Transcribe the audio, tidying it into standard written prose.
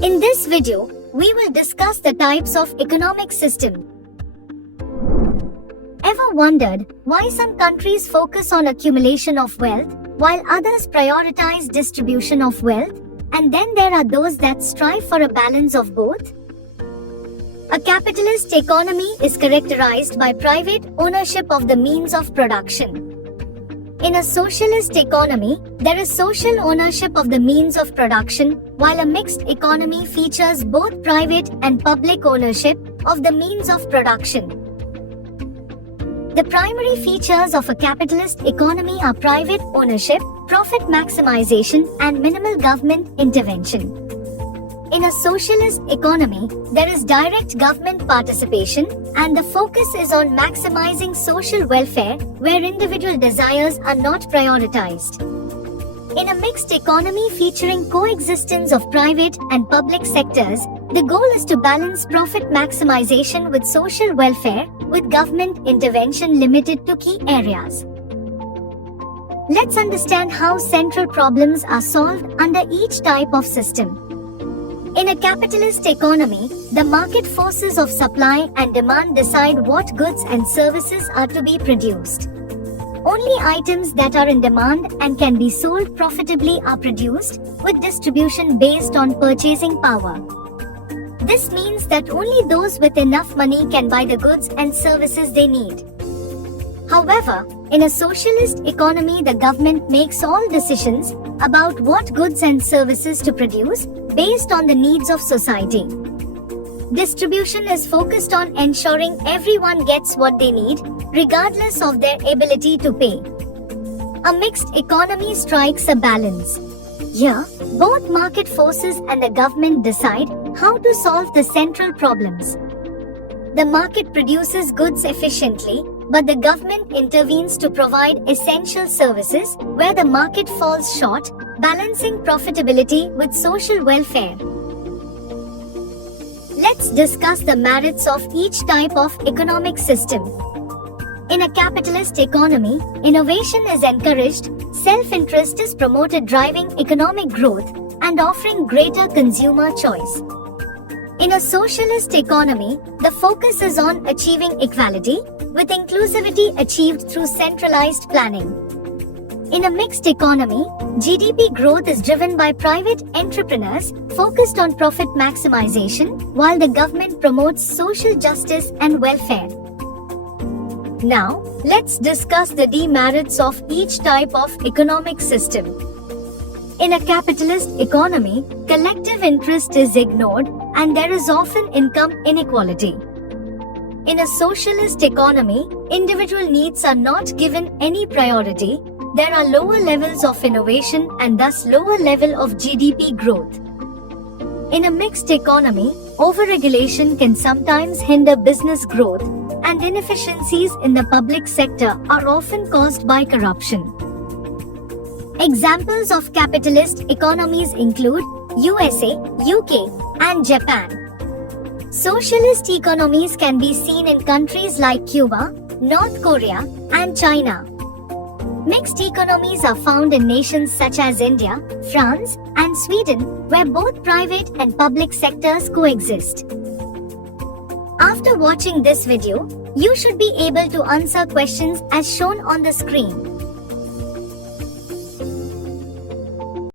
In this video, we will discuss the types of economic system. Ever wondered why some countries focus on accumulation of wealth while others prioritize distribution of wealth, and then there are those that strive for a balance of both? A capitalist economy is characterized by private ownership of the means of production. In a socialist economy, there is social ownership of the means of production, while a mixed economy features both private and public ownership of the means of production. The primary features of a capitalist economy are private ownership, profit maximization, and minimal government intervention. In a socialist economy, there is direct government participation, and the focus is on maximizing social welfare, where individual desires are not prioritized. In a mixed economy featuring coexistence of private and public sectors, the goal is to balance profit maximization with social welfare, with government intervention limited to key areas. Let's understand how central problems are solved under each type of system. In a capitalist economy, the market forces of supply and demand decide what goods and services are to be produced. Only items that are in demand and can be sold profitably are produced, with distribution based on purchasing power. This means that only those with enough money can buy the goods and services they need. However, in a socialist economy, the government makes all decisions about what goods and services to produce based on the needs of society. Distribution is focused on ensuring everyone gets what they need, regardless of their ability to pay. A mixed economy strikes a balance. Here, both market forces and the government decide how to solve the central problems. The market produces goods efficiently, but the government intervenes to provide essential services where the market falls short, balancing profitability with social welfare. Let's discuss the merits of each type of economic system. In a capitalist economy, innovation is encouraged, self-interest is promoted, driving economic growth and offering greater consumer choice. In a socialist economy, the focus is on achieving equality, with inclusivity achieved through centralized planning. In a mixed economy, GDP growth is driven by private entrepreneurs focused on profit maximization, while the government promotes social justice and welfare. Now, let's discuss the demerits of each type of economic system. In a capitalist economy, collective interest is ignored, and there is often income inequality. In a socialist economy, individual needs are not given any priority. There are lower levels of innovation and thus lower level of GDP growth. In a mixed economy, overregulation can sometimes hinder business growth, and inefficiencies in the public sector are often caused by corruption. Examples of capitalist economies include USA, UK, and Japan. Socialist economies can be seen in countries like Cuba, North Korea, and China. Mixed economies are found in nations such as India, France, and Sweden, where both private and public sectors coexist. After watching this video, you should be able to answer questions as shown on the screen.